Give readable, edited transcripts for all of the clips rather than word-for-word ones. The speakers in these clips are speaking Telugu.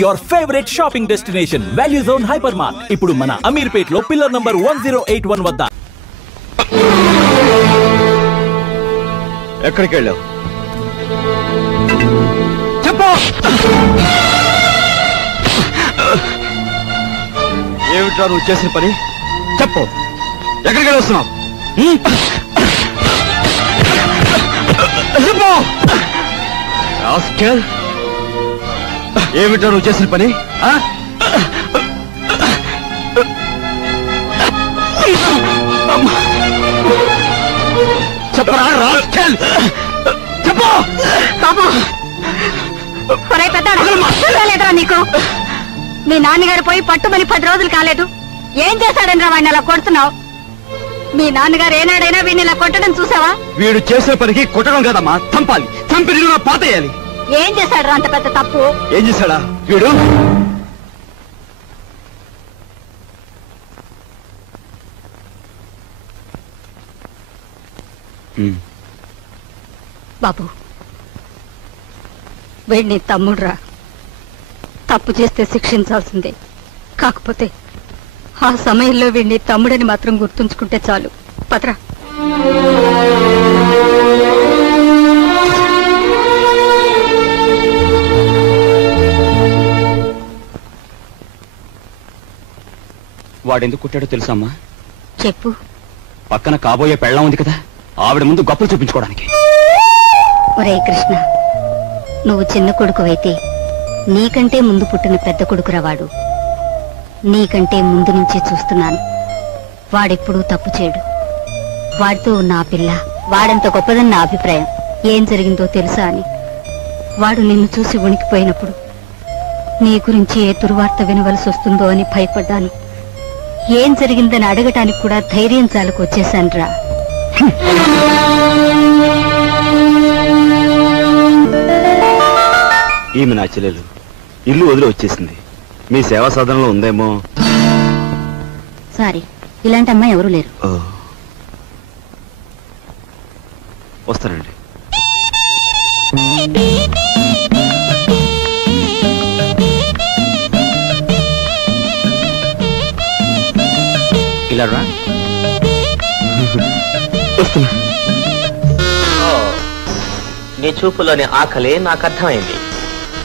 Your favorite shopping destination, Value Zone Hypermart. ఇప్పుడు మన అమీర్పేట్ లో పిల్లర్ నంబర్ 1081 వద్ద. ఎక్కడికి వెళ్ళావు? చెప్పు. ఏమిట్రా నువ్వు చేసిన పని? చెప్పు. ఎక్కడికి వెళ్ళొస్తున్నావు? చెప్పు. రాస్కెల్, ఏమిట్రా నువ్వు చేసిన పని? చెప్పరా రాస్కెల్, చెప్పు. లేదురా నీకు? మీ నాన్నగారు పోయి పట్టుమని 10 రోజులు కాలేదు. ఏం చేశాడని రా వాడిని అలా కొడుతున్నావు? మీ నాన్నగారు ఏనాడైనా వీడిని ఇలా కొట్టడం చూసావా? వీడు చేసిన పనికి కొట్టడం కదమ్మా, చంపాలి. చంపి నిన్ను పాతేయాలి. ఏం చేశాడు అంత పెద్ద తప్పు? ఏం చేశాడా వీడు? బాబు, వీడిని తమ్ముడురా. తప్పు చేస్తే శిక్షించాల్సిందే. కాకపోతే ఆ సమయంలో వీడిని తమ్ముడని మాత్రం గుర్తుంచుకుంటే చాలు. పత్రా. వాడెందుకు కుట్టాడో తెలుసమ్మా? చెప్పు. పక్కన కాబోయే పెళ్ళం ఉంది కదా, ఆవిడ ముందు గొప్పలు చూపించుకోవడానికి. ఒరే కృష్ణ, నువ్వు చిన్న కొడుకువైతే నీకంటే ముందు పుట్టిన పెద్ద కొడుకురా వాడు. నీకంటే ముందు నుంచే చూస్తున్నాను. వాడెప్పుడూ తప్పు చేయడు. వాడితో ఉన్న ఆ పిల్ల వాడంత గొప్పదని నా అభిప్రాయం. ఏం జరిగిందో తెలుసా అని వాడు నిన్ను చూసి వణికిపోయినప్పుడు నీ గురించి ఏ దుర్వార్త వినవలసి వస్తుందో అని భయపడ్డాను. ఏం జరిగిందని అడగటానికి కూడా ధైర్యం చాలకు వచ్చేశానురా. ఈమె నా చెల్లెలు ఇల్లు వదిలి వచ్చేసింది. మీ సేవా సాధనలో ఉందేమో. సారీ, ఇలాంటి అమ్మాయి ఎవరూ లేరు. వస్తానండి. ఇలా రా. వస్తున్నా. నీ చూపులోని ఆకలి నాకు అర్థమైంది.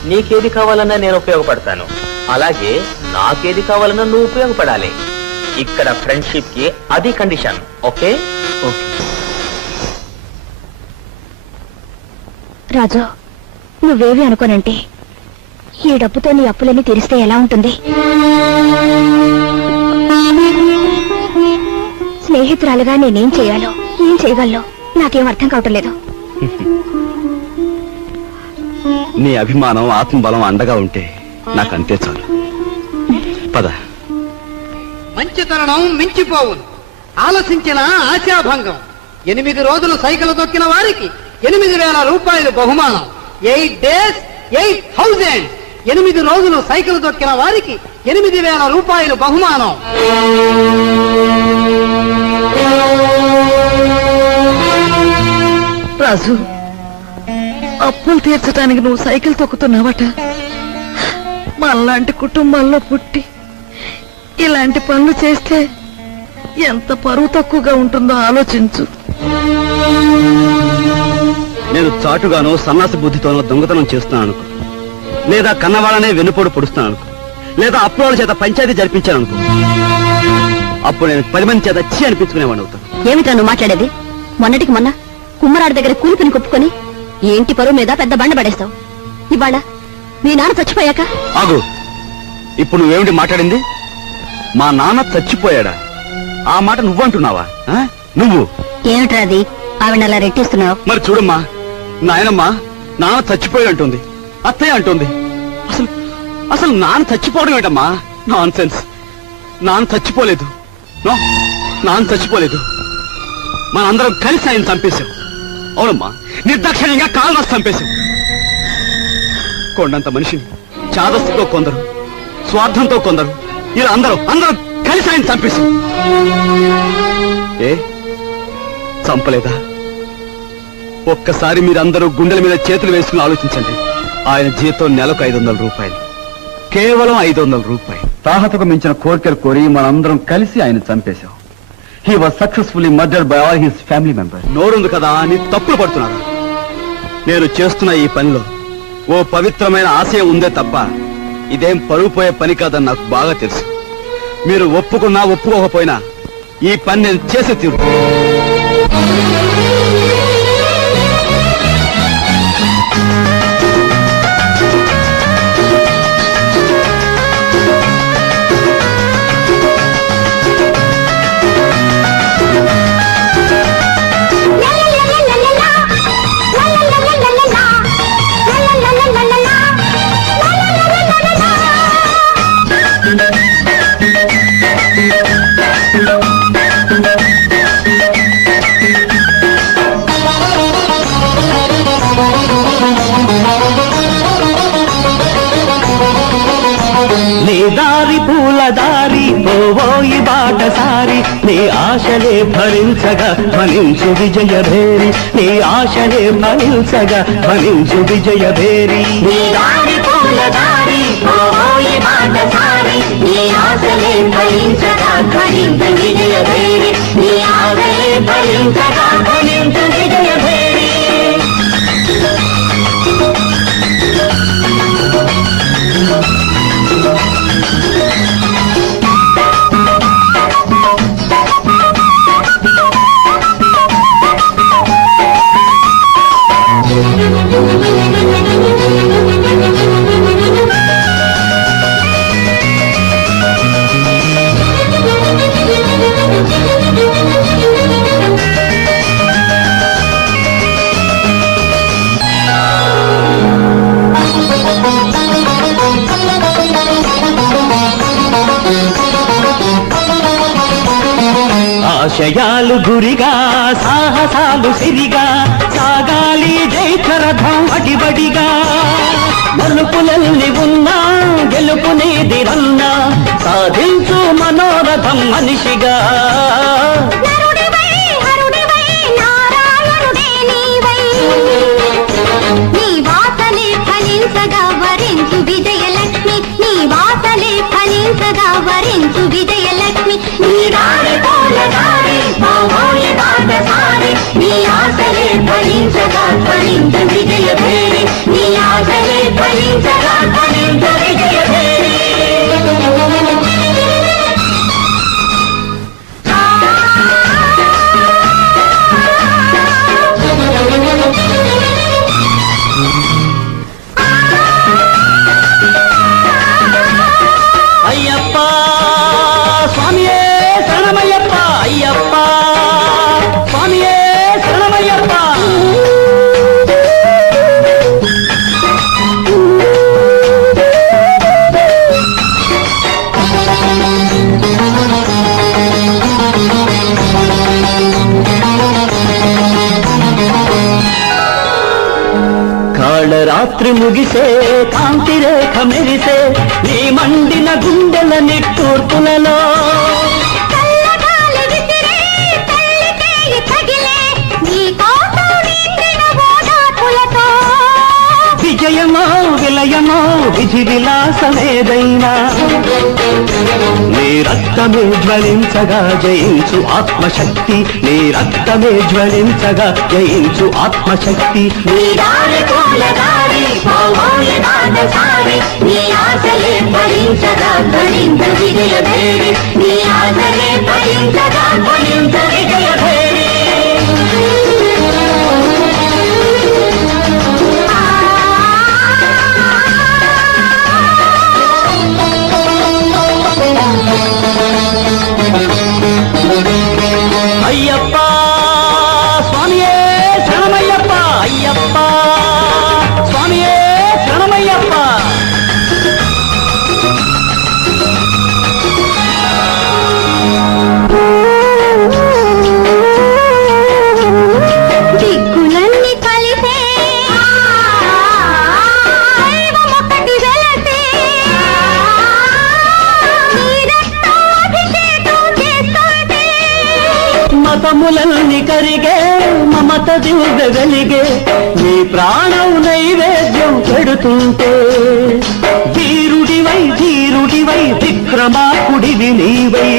నీకేది కావాలన్నా నేను ఉపయోగపడతాను, అలాగే నాకేది కావాలన్నా నువ్వు ఉపయోగపడాలి. ఇక్కడ ఫ్రెండ్షిప్ కి అది కండిషన్. ఓకే? రాజు, నువ్వేవి అనుకోనంటే ఈ డబ్బుతో నీ అప్పులన్నీ తీరిస్తే ఎలా ఉంటుంది? స్నేహితురాలుగా నేనేం చేయాలో, ఏం చేయగలను నాకేం అర్థం కావటం లేదు. నీ అభిమానం, ఆత్మబలం అండగా ఉంటే నాకు అంతే చాలు. పద. మంచి తరుణం మించిపోవును, ఆలోచించిన ఆశాభంగం. 8 రోజులు సైకిల్ తొక్కిన వారికి 8,000 రూపాయలు బహుమానం. 8 days 8,000. 8 రోజులు సైకిల్ తొక్కిన వారికి 8,000 రూపాయలు బహుమానం. రాజు, అప్పులు తీర్చడానికి నువ్వు సైకిల్ తొక్కుతున్నావట. మనలాంటి కుటుంబాల్లో పుట్టి ఇలాంటి పనులు చేస్తే ఎంత పరువు తక్కువగా ఉంటుందో ఆలోచించు. నేను చాటుగానో సన్నాసి బుద్ధితోనో దొంగతనం చేస్తున్నాను అనుకో, లేదా కన్నవాళ్ళనే వెన్నుపోటు పొడుస్తున్నాను అనుకో, లేదా అప్పుల చేత పంచాయతీ జరిపించాను అనుకో, అప్పుడు నేను 10 మంది చేత చీ అనిపించుకునేవాడు అవుతాను. ఏమిటా నువ్వు మాట్లాడేది? మొన్నటికి మొన్న కుమ్మరాడి దగ్గర కూలిపిని కొప్పుకొని ఏంటి పరువు మీద పెద్ద బండ పడేస్తావు. ఇవాళ మీ నాన్న చచ్చిపోయాక. ఆగు, ఇప్పుడు నువ్వేమిటి మాట్లాడింది? మా నాన్న చచ్చిపోయాడా? ఆ మాట నువ్వంటున్నావా? నువ్వు ఏమిట్రా అది? ఆవిడ అలా రెట్టిస్తున్నావు. మరి చూడమ్మా, నాయనమ్మా నాన్న చచ్చిపోయాడు అంటుంది, అత్తయ్య అంటుంది. అసలు నాన్న చచ్చిపోవడం ఏంటమ్మా? Non sense. నాన్న చచ్చిపోలేదు. నాన్న చచ్చిపోలేదు. మనందరం కలిసి ఆయన చంపేశాం. అవునమ్మా, నిర్దాక్షిణ్యంగా కాలు రాసి చంపేశాం. కొండంత మనిషిని చాదస్సుతో కొందరు, స్వార్థంతో కొందరు, ఇలా అందరం కలిసి ఆయన చంపేశాం. ఏ చంపలేదా? ఒక్కసారి మీరందరూ గుండెల మీద చేతులు వేసుకుని ఆలోచించండి. ఆయన జీతం నెలకు 500 రూపాయలు. కేవలం 500 రూపాయలు. తాహతకు మించిన కోరికలు కోరి మనందరం కలిసి ఆయన చంపేశాం. He was successfully murdered by all his family members. నోరుంది కదా అని తప్పులు పడుతున్నారు. నేను చేస్తున్న ఈ పనిలో ఓ పవిత్రమైన ఆశయం ఉందే తప్ప ఇదేం పరువు పోయే పని కాదని నాకు బాగా తెలుసు. మీరు ఒప్పుకున్నా ఒప్పుకోకపోయినా ఈ పని నేను చేసే తీరు. దారి పూల దారి పోవోయి బాటసారి నీ ఆశలే భరించగా ఫలించు విజయభేరి నీ ఆశలే భరించగా ఫలించు విజయభేరి నీ దారి పూల దారి పోవోయి బాటసారి నీ ఆశలే భరించగా ఫలించు విజయభేరి నీ ఆశలే భరించగా ఫలించు విజయభేరి. ఆశయాలు గురిగా సాహసాలు సిరిగా సాగాలి జైకరథం అడిబడిగా మలుపులల్లి ఉన్నా గెలుపునేదిరన్నా సాధించు మనోరథం మనిషిగా వరించు విజయలక్ష్మి నీ దారి పూల దారి పోవోయి బాటసారి నీ ఆశలే ఫలించగా ఫలించు విజయభేరి నీ ఆశలే ఫలించగా ఫలించు విజయభేరి. అయ్యప్ప స్వామియే శరణమయ్యప్ప అయ్యప్ప స్వామియే శరణమయ్యప్ప. కాళరాత్రి ముగిసే కాంతి రేఖ మెరిసే నీ మండిన గుండెల నిట్టూర్పులలో విజయమో విలయమో విధి విలాసమేదైనా నీ రక్తమే జ్వలించగా జయించు ఆత్మశక్తి నీ రక్తమే జ్వలించగా జయించు ఆత్మశక్తి. నీ దారి పూల దారి పోవోయి బాటసారి నీ ఆశలే ఫలించగా ఫలించు విజయభేరి నీ ఆశలే ఫలించగా ఫలించు విజయభేరి. అయ్యప్ప స్వామియే శరణమయ్యప్ప అయ్యప్ప స్వామియే శరణమయ్యప్ప. దిక్కులన్నీ కలిసే ఒకటి వెలసే మతములన్నీ కరిగే మమత దివ్య వెలిగే నీ ప్రాణం నైవేద్యం పెడుతుంటే వీరుడివై ఎడమాకుడివి నీవై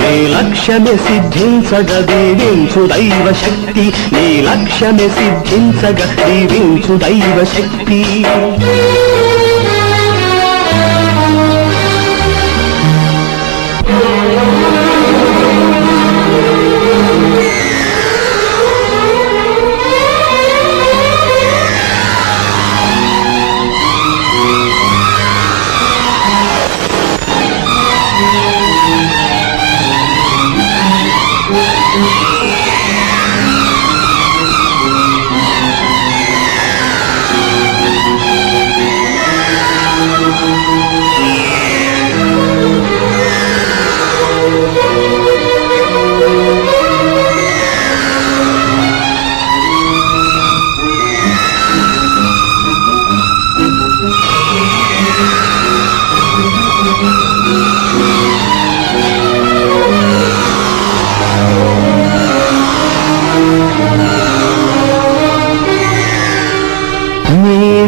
నీ లక్ష్యమే సిద్ధించగ దీవించు దైవ శక్తి నీ లక్ష్యమే సిద్ధించగ దీవించు దైవ శక్తి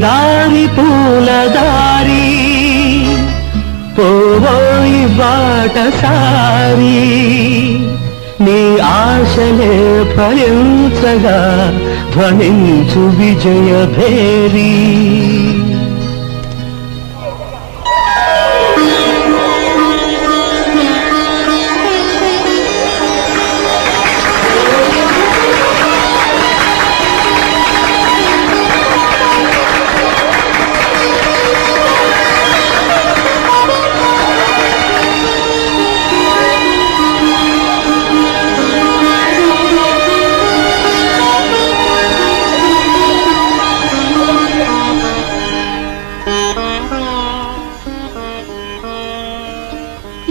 దారి పూలదారి పోయి బాటసారి నీ ఆశలే ఫలించగా ధ్వనించు విజయ భేరీ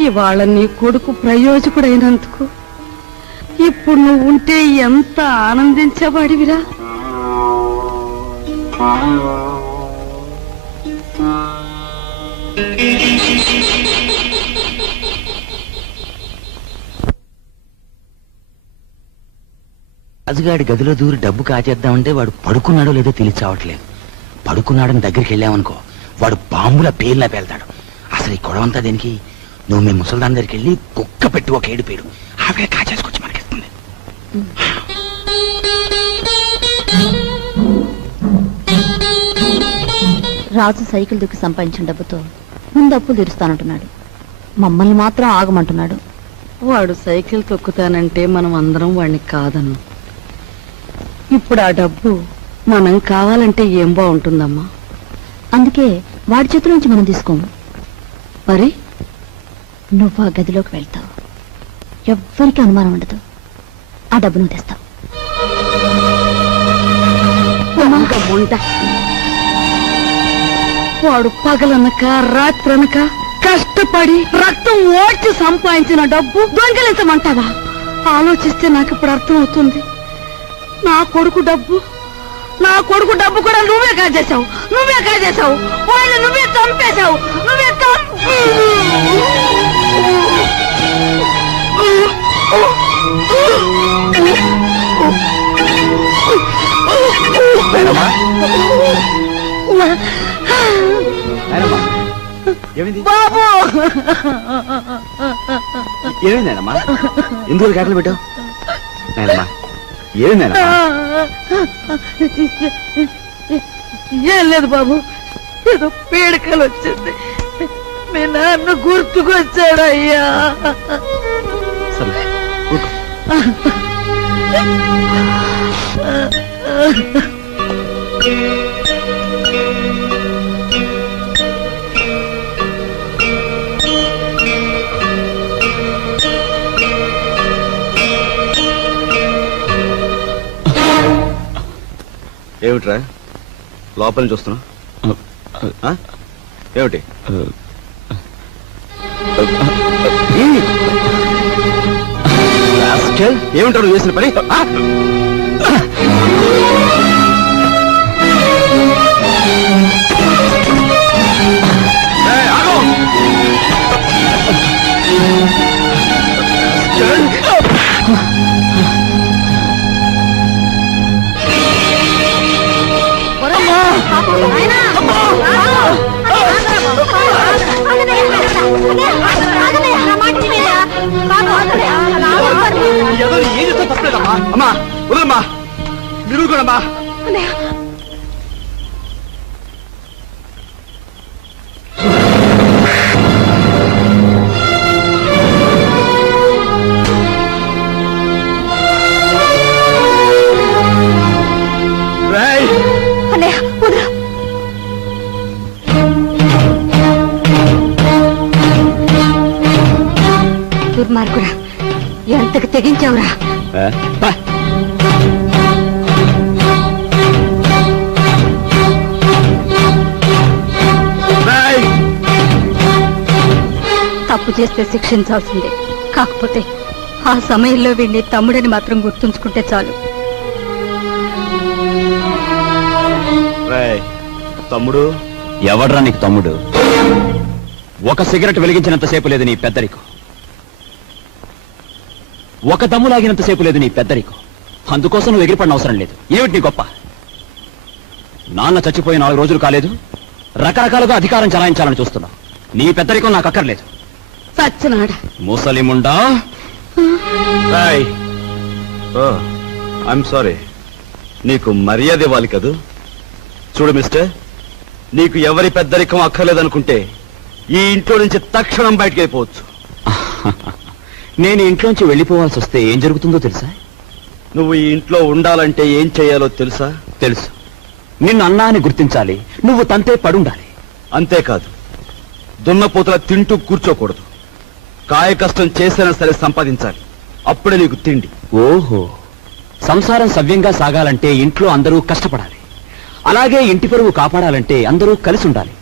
ఇవాళ నీ కొడుకు ప్రయోజకుడైనందుకు ఇప్పుడు నువ్వు ఉంటే ఎంత ఆనందించేవాడివిరా. రాజుగాడి గదిలో దూరి డబ్బు కాచేద్దామంటే వాడు పడుకున్నాడో లేదో తెలియచావట్లేదు. పడుకున్నాడని దగ్గరికి వెళ్ళామనుకో వాడు బాంబుల పేర్లా పేల్తాడు. అసలు ఈ గొడవంతా దేనికి? నువ్వు మీ ముసల్దాన్ దగ్గరికి వెళ్ళి కుక్క పెట్టి ఒక ఏడుపేడు ఆవిడే కాచేసుకొచ్చి మనకిస్తుంది. రాజు సైకిల్ దుక్కి సంపాదించిన డబ్బుతో ముందు అప్పులు తీరుస్తానంటున్నాడు. మమ్మల్ని మాత్రం ఆగమంటున్నాడు. వాడు సైకిల్ తొక్కుతానంటే మనం అందరం వాడిని కాదన్నాం. ఇప్పుడు ఆ డబ్బు మనం కావాలంటే ఏం బాగుంటుందమ్మా? అందుకే వాడి చేతుల నుంచి మనం తీసుకోము. మరి నువ్వు ఆ గదిలోకి వెళ్తావు, ఎవ్వరికీ అనుమానం ఉండదు. ఆ డబ్బు నువ్వు తెస్తావు. వాడు పగలనక రాత్రనక కష్టపడి రక్తం ఓడ్చి సంపాదించిన డబ్బు దొంగిలించమంటావా? ఆలోచిస్తే నాకు ఇప్పుడు అర్థం అవుతుంది. నా కొడుకు డబ్బు కూడా నువ్వే కాజేశావు. వాళ్ళు నువ్వే చంపేశావు. బాబు ఏమైందేనమ్మా? ఎందుకు కేకలు పెట్టావు? నాయనమ్మా ఏమైందేనమ్మా? ఏం లేదు బాబు, ఏదో పీడకలు వచ్చింది. మీ నాన్న గుర్తుకొచ్చాడయ్యా. సరే ఊరుకో. ఏమిట్రా లోపల నుంచి వస్తున్నా? ఏమిటి ఏమిటారు చేసిన పని? వదలమ్మా, మీరు కూడా అమ్మా. దుర్మార్గుడా, ఎంతకు తెగించావురా? తప్పు చేస్తే శిక్షించాల్సిందే. కాకపోతే ఆ సమయంలో వీడిని తమ్ముడని మాత్రం గుర్తుంచుకుంటే చాలు. తమ్ముడు ఎవడ్రా నీకు తమ్ముడు? ఒక సిగరెట్ వెలిగించినంతసేపు లేదు నీ పెద్దరికం, ఒక దమ్ము లాగినంతసేపు లేదు నీ పెద్దరికం. అందుకోసం నువ్వు ఎగిరిపడిన అవసరం లేదు. ఏమిటి నీ గొప్ప? నాన్న చచ్చిపోయి 4 రోజులు కాలేదు, రకరకాలుగా అధికారం చలాయించాలని చూస్తున్నావు. నీ పెద్దరికం నాకు అక్కర్లేదు. సచ్చినాడా ముసలిముండా. ఐఎమ్ సారీ, నీకు మర్యాద ఇవ్వాలి కదూ. చూడు మిస్టర్, నీకు ఎవరి పెద్దరికం అక్కర్లేదనుకుంటే ఈ ఇంట్లో నుంచి తక్షణం బయటకు వెళ్ళిపోవచ్చు. నేను ఇంట్లోంచి వెళ్ళిపోవాల్సి వస్తే ఏం జరుగుతుందో తెలుసా? నువ్వు ఈ ఇంట్లో ఉండాలంటే ఏం చేయాలో తెలుసా? తెలుసు. నిన్ను అన్నా అని గుర్తించాలి, నువ్వు తంతే పడుండాలి. అంతేకాదు, దున్నపోతుల తింటూ కూర్చోకూడదు. కాయ కష్టం చేసినా సరే సంపాదించాలి, అప్పుడే నీకు తిండి. ఓహో, సంసారం సవ్యంగా సాగాలంటే ఇంట్లో అందరూ కష్టపడాలి, అలాగే ఇంటి పరువు కాపాడాలంటే అందరూ కలిసి ఉండాలి.